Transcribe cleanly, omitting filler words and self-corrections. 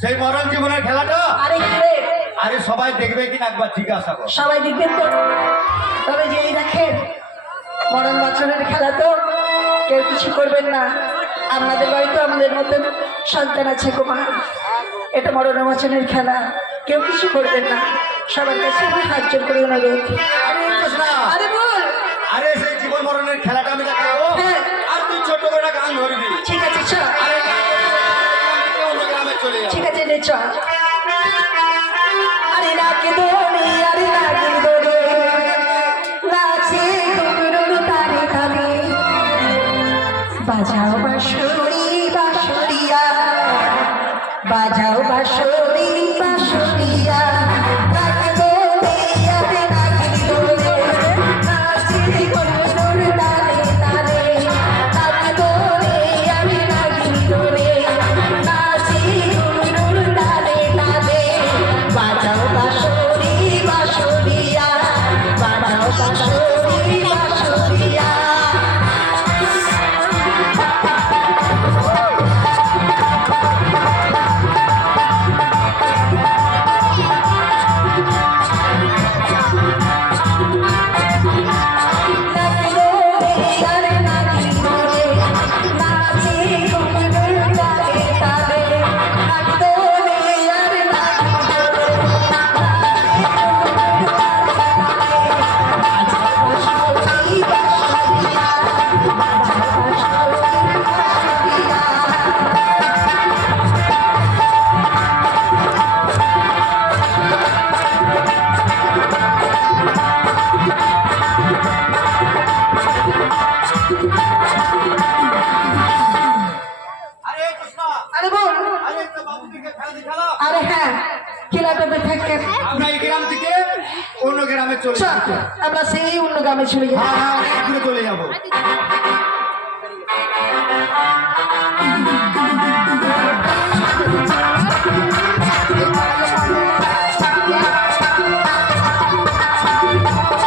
সেই মরণ জীবনের খেলাটা আরে সবাই দেখবে কিনা একবার জিজ্ঞাসা করো। সবাই দেখবেন তো, তবে যেই দেখেন মরণ বাঁচনের খেলা তো কেউ কিছু করবেন না। আপনাদের বাড়িতে আমাদের মতন সন্তান আছে কুমার, এটা মরণ বাঁচনের খেলা, কেউ কিছু করবেন না। সবার কাছে আমার হাত জোর করে অনুরোধ। আরে বল, আরে সেই জীবন মরণের খেলাটা আমি দেখাবো। হ্যাঁ। আর তুই ছোট করে একটা গান ধরবি। ঠিক আছে চল। আরে অন্য গ্রামে চলে যাবো। ঠিক আছে রে চল। আরে নাকে দোলে, আরে নাকে দোলে, নাচে ঘুঙরুর তালে তালে, বাজাও বাঁশরি বাঁশরিয়া, বাজাও বাঁশরি বাঁশরিয়া, নাকে দোলে, আরে নাকে দোলে, নাচে ঘুঙরুর তালে তালে, নাকে দোলে, আরে নাকে দোলে, নাচে ঘুঙরুর তালে তালে, বাজাও বাঁশরি বাঁশরিয়া, বাজাও বাঁশরি বাঁশরিয়া। আরে হ্যাঁ, খেলাটাতে থাকে আমরা এই গ্রাম থেকে অন্য গ্রামে চলে যাবো। আমরা সেই অন্য গ্রামে চলে যাবো। হ্যাঁ, অনেক দূরে চলে যাবো।